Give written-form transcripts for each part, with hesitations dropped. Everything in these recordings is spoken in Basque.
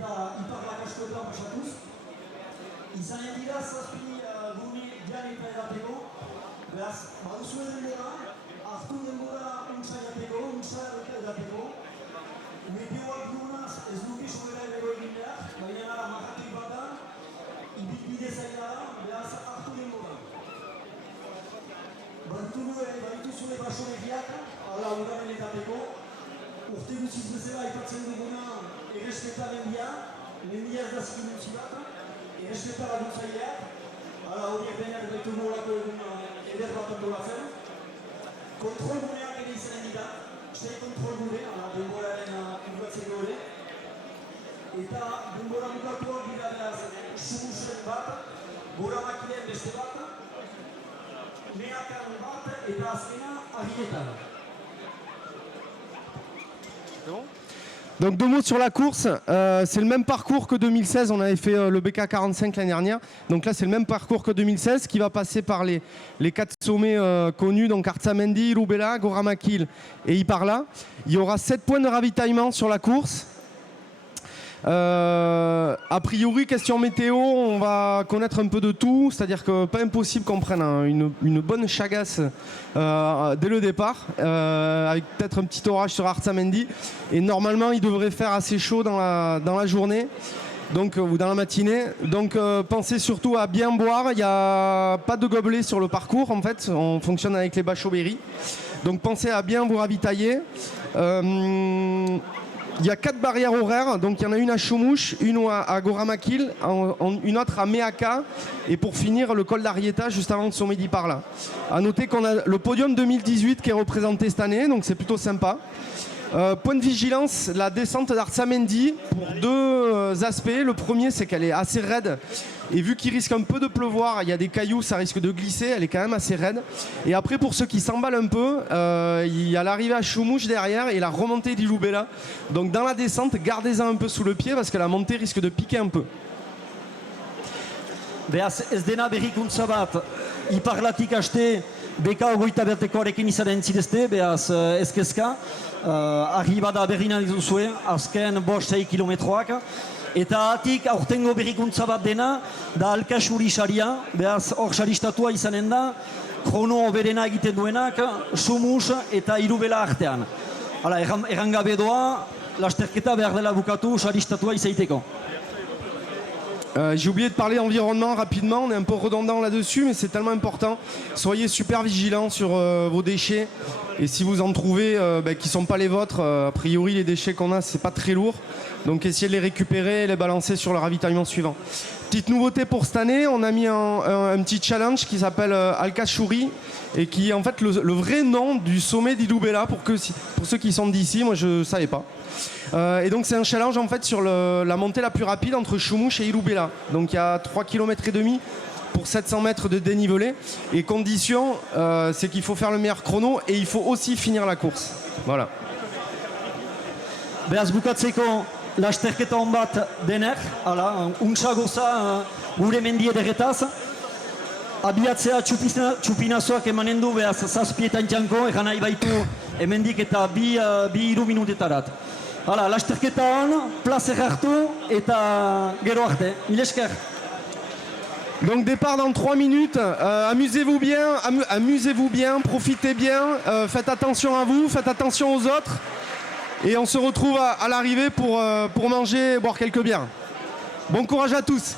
eta iparrak askoetan pasatuz. Izanen dira zazpi gune jan eta edateko. Beraz, baduzue denbora, hartu denbora untsa jateko, untsa edateko. Meteoak dugunaz ez duki sobera edero egin behar, baina nara marratik bat da, ibitbide zaila da, beraz hartu denbora. Baditu zure basoregiak, ala uraren edateko. Urte guziz bezala aipatzen duguna errespeta mendia ez da zikinuntzi bat, errespeta laguntzaileak, ala horiek denak baitu nolako egun eder bat antolatzen. Kontrol guneak ere izanen dira, sei kontrol gune, ala denboraren inguratzeko ere. Eta denbora bukatuak dira behaz sumusen bat, gora makileen beste bat, mehakan bat eta azkena agietan. Donc 2 mots sur la course, c'est le même parcours que 2016, on avait fait le BK45 l'année dernière, donc là c'est le même parcours que 2016 qui va passer par les 4 sommets connus, donc Arzamendi, Ilubela, Goramakil et Iparla. Il y aura 7 points de ravitaillement sur la course. A priori, question météo, on va connaître un peu de tout, c'est-à-dire que pas impossible qu'on prenne une bonne chagasse dès le départ, avec peut-être un petit orage sur Arzamendi. Et normalement, il devrait faire assez chaud dans la journée, donc, ou dans la matinée. Donc pensez surtout à bien boire, il n'y a pas de gobelet sur le parcours en fait, on fonctionne avec les bachoberries. Donc pensez à bien vous ravitailler. Il y a 4 barrières horaires, donc il y en a une à Choumouche, une à Goramakil, une autre à Meaka, et pour finir le col d'Arieta juste avant le sommet d'Iparla. A noter qu'on a le podium 2018 qui est représenté cette année, donc c'est plutôt sympa. Point de vigilance, la descente d'Arzamendi pour 2 aspects. Le premier, c'est qu'elle est assez raide. Et vu qu'il risque un peu de pleuvoir, il y a des cailloux, ça risque de glisser. Elle est quand même assez raide. Et après, pour ceux qui s'emballent un peu, il y a l'arrivée à Choumouche derrière et la remontée d'Ilubela. Donc dans la descente, gardez-en un peu sous le pied parce que la montée risque de piquer un peu. Beaz, ez dena berrikuntza bat, Iparlatik haste, beka hogeita bertekoarekin izanen zidezte, beaz ez kezka. Argi bada berrina dituzue, azken 5-6 kilometroak. Eta atik aurtengo berrikuntza bat dena, da Alkasuri saria, beaz hor saristatua izanen da, krono berena egiten duenak, Choumouche eta Ilubela artean. Hala, errangabe doa, lasterketa behar dela bukatu saristatua izaiteko. J'ai oublié de parler environnement rapidement, on est un peu redondant là-dessus, mais c'est tellement important. Soyez super vigilants sur vos déchets. Et si vous en trouvez qui ne sont pas les vôtres, a priori les déchets qu'on a, c'est pas très lourd. Donc essayez de les récupérer et les balancer sur le ravitaillement suivant. Petite nouveauté pour cette année, on a mis un petit challenge qui s'appelle Alkashuri et qui est en fait le vrai nom du sommet d'Ilubela pour ceux qui sont d'ici, moi je ne savais pas. Et donc c'est un challenge en fait sur la montée la plus rapide entre Choumouche et Ilubela. Donc il y a 3,5 km pour 700 mètres de dénivelé. Et condition, c'est qu'il faut faire le meilleur chrono et il faut aussi finir la course. Voilà. Beaz bukatzeko lasterketa on bat dener, hala, untsa goza gure mendi ederretaz. Abiatzea txupinazoak emanen du, beaz zazpietan janko, egan nahi baitu hemendik eta bi 3 minutetarat. Hala, lasterketa on, placer hartu eta gero arte. Mil esker. Donc départ dans 3 minutes, amusez-vous bien, profitez bien, faites attention à vous, faites attention aux autres. Et on se retrouve à l'arrivée pour manger et boire quelques bières. Bon courage à tous.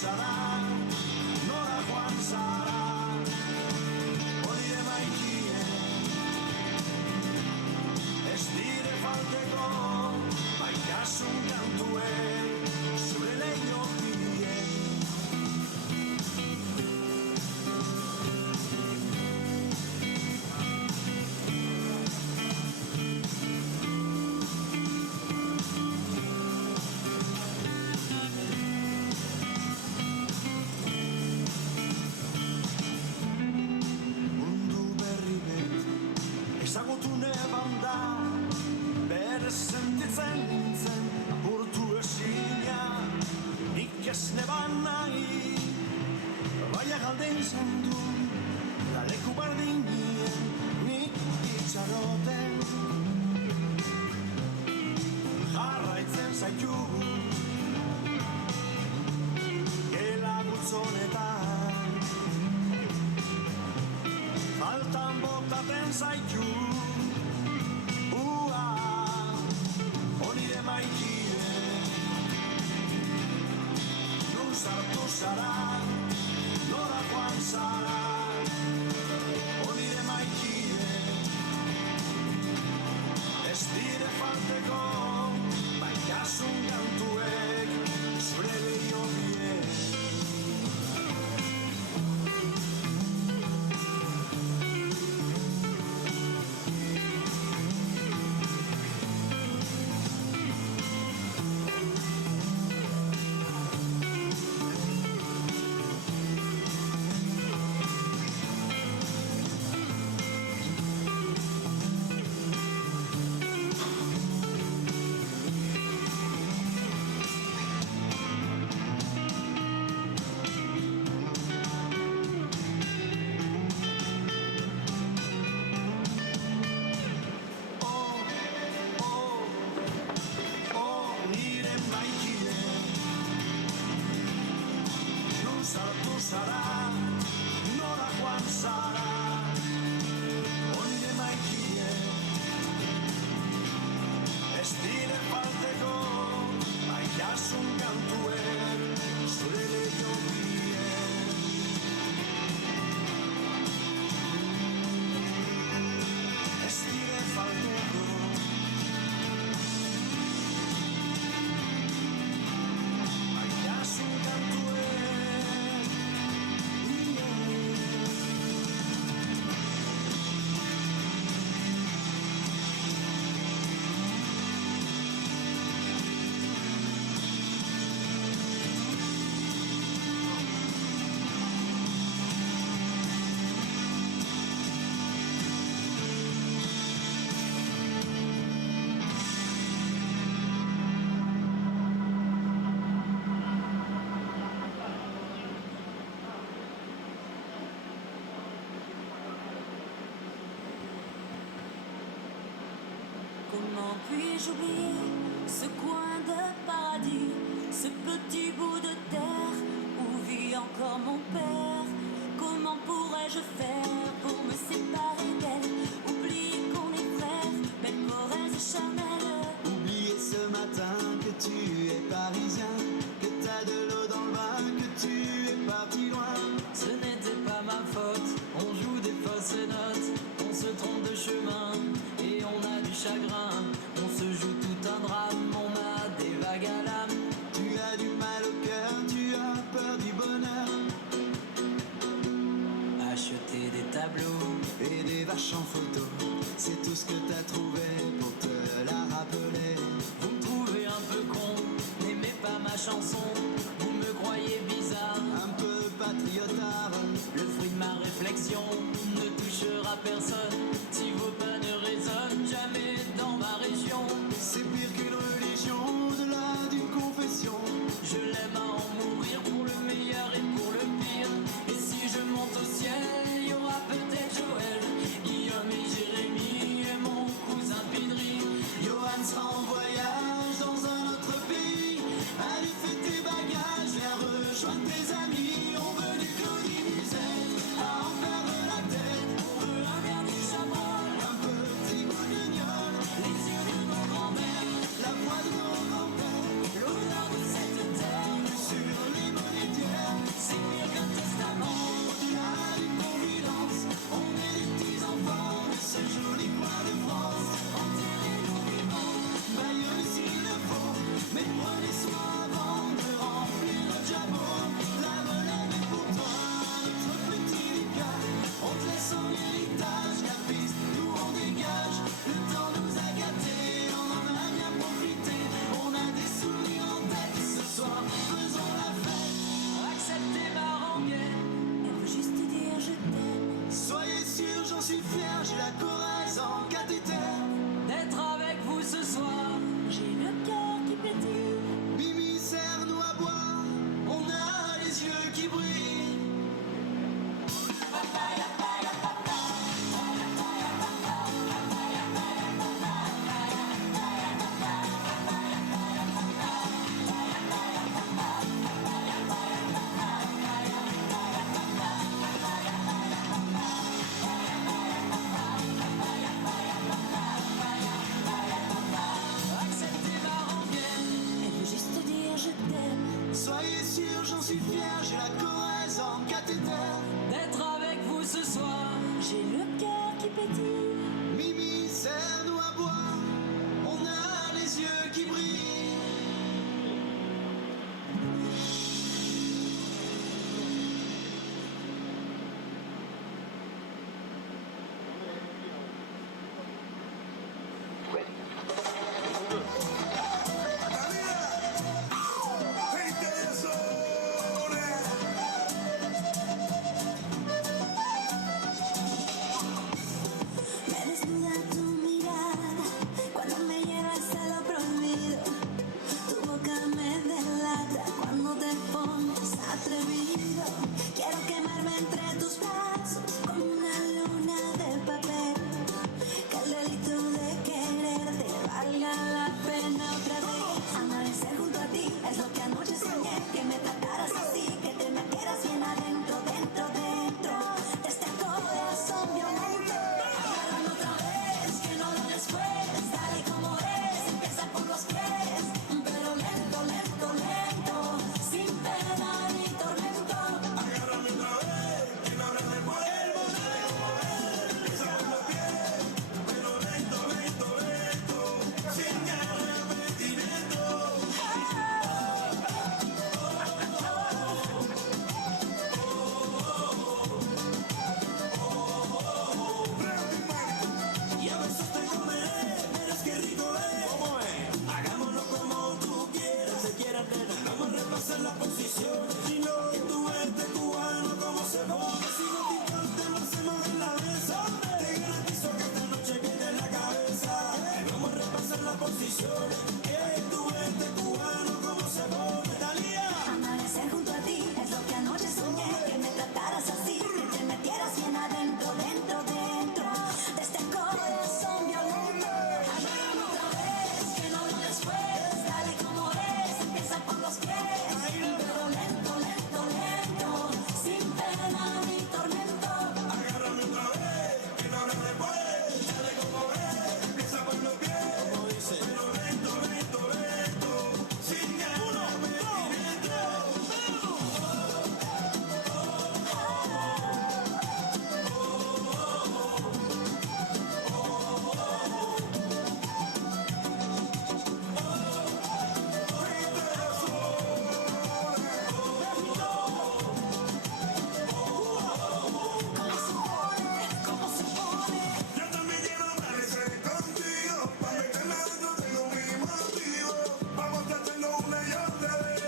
sarà, nora joan zara, hori emaikie, ez dire falteko, baitasun kantuek, zure lehiokie. Ezagutu neban da, berez sentitzen nintzen, apurtu ezina, nik ez neban nahi, baina galden zendu, laleku bardinien, nik itxaroten, jarraitzen zaitu, gela gutzonetan, faltan botaten zaitu, onire maikie, nun sartu zara, nora joan zara, onire maikie, ez dire falteko, baitasun kantuek, zure lehiokie. Comment puis-je oublier ce coin de paradis, ce petit bout de terre où vit encore mon père? Comment pourrais-je faire pour me séparer d'elle? Oublier qu'on est frères, belle Corrèze charnelle. Oublier ce matin que tu es parisien, que t'as de l'eau dans le bras, que tu es parti loin. Ce n'était pas ma faute, on joue des fausses notes, on se trompe de chemin et on a du chagrin. On se joue tout un drame, on a des vagues à l'âme. Tu as du mal au cœur, tu as peur du bonheur. Acheter des tableaux et des vaches en photo, c'est tout ce que t'as trouvé pour te la rappeler. Vous me trouvez un peu con, n'aimez pas ma chanson, vous me croyez bizarre, un peu patriotard. Le fruit de ma réflexion ne touchera personne si vos pas ne résonnent jamais dans ma région. C'est pire qu'une religion, au-delà d'une confession. Je l'aime à en mourir pour le meilleur et pour le pire. Et si je monte au ciel, il y aura peut-être Joël, Guillaume et Jérémy et mon cousin Pidri. Johan sera en voyage dans un autre pays. Allez, fais tes bagages, viens rejoindre tes amis. On veut du Claudie Musette, à en perdre la tête. On veut un dernier chabrol, un petit goût de gnôle, les yeux de nos grands-mères, la voix de nos grands-pères, l'odeur de cette terre, sur les monétaires. posiciones. Tu ente cubano, cómo se pone. Talía. Amanecer junto a ti es lo que anoche soñé. Que me trataras así, que te metieras bien adentro, dentro, dentro de este corazón violento. Háblame otra vez, que no lo después. Dale como es, empieza por los pies. Pero lento, lento, lento, sin pena ni tormento. Agárrame otra vez, que no habrá después. Dale como es, empieza por los pies. Como dice, pero lento, lento, lento, sin arrepentimiento. ¿Cómo se pone? Yo también quiero amanecer contigo. Pa' meterme adentro tengo mi motivo. Vamos a hacerlo una y otra vez.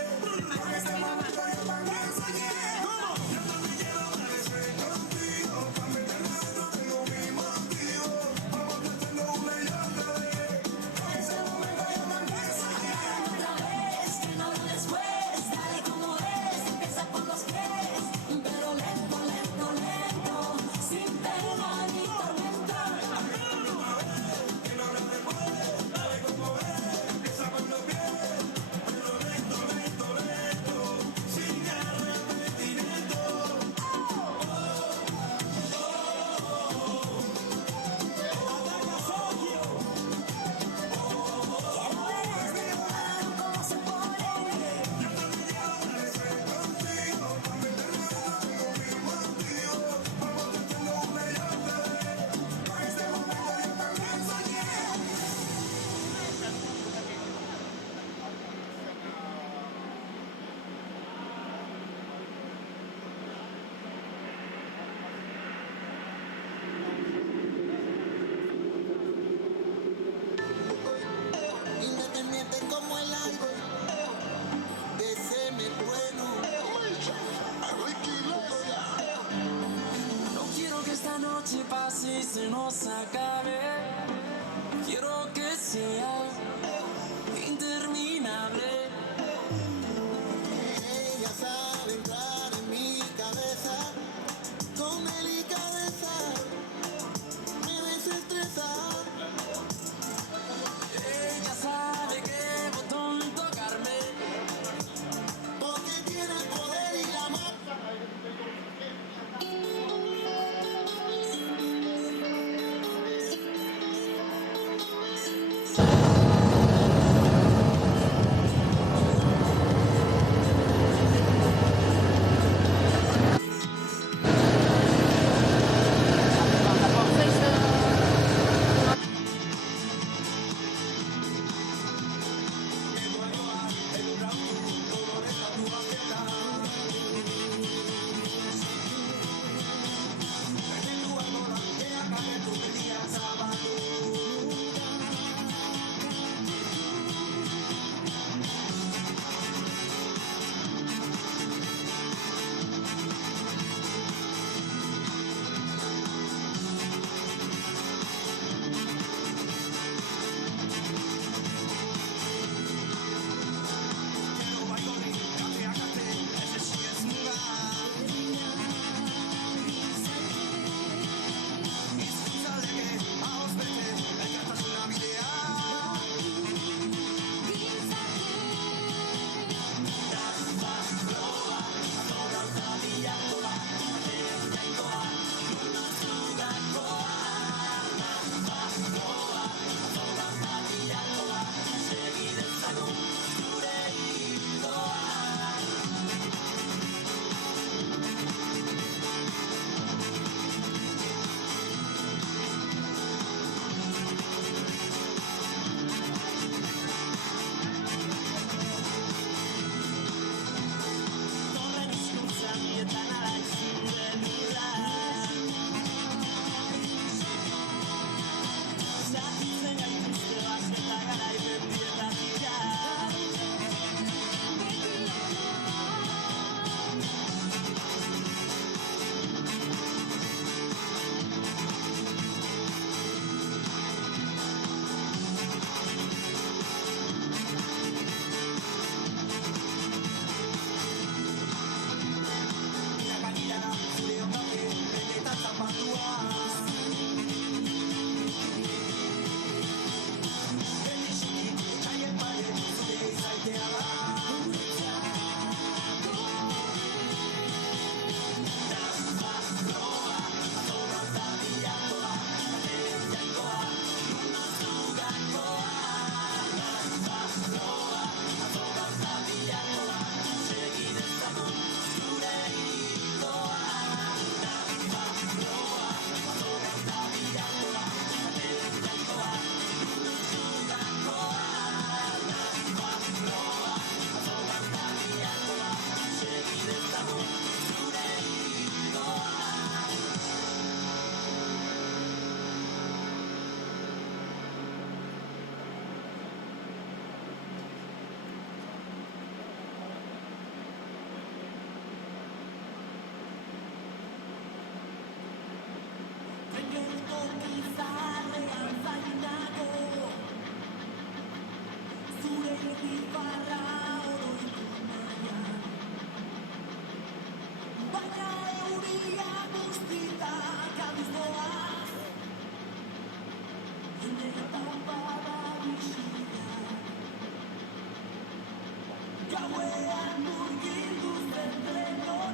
En este momento yo también soñé. Yo también quiero amanecer contigo. Pa' meterme adentro tengo mi motivo. Vamos a hacerlo una y otra vez. En ese momento yo también soñé. Otra vez, que no lo después. Dale como es, empieza por los pies. Pero lento, lento, lento, sin pena ni tormento. Que no habrá después. Dale como es, empieza por los pies. Pero lento, lento, lento, sin arrepentimiento. Quiero ver este cubano cómo se pone. Yo también quiero amanecer contigo. Pa' meterme adentro tengo mi motivo. Vamos a hacerlo una y otra vez. En este momento yo también soñé. Independiente como el aire, deceme bueno. No quiero que esta noche pase y se nos acabe. Quiero que sea interminable. Ella sabe entrar en mi cabeza con delicadeza, me desestresa. Ella sabe qué botón tocarme. Porque tiene el poder y la mata. zaharrean zainako zure irribarra oroitu nahian baina euria guztiak aldiz doaz nire taupada bisila gauean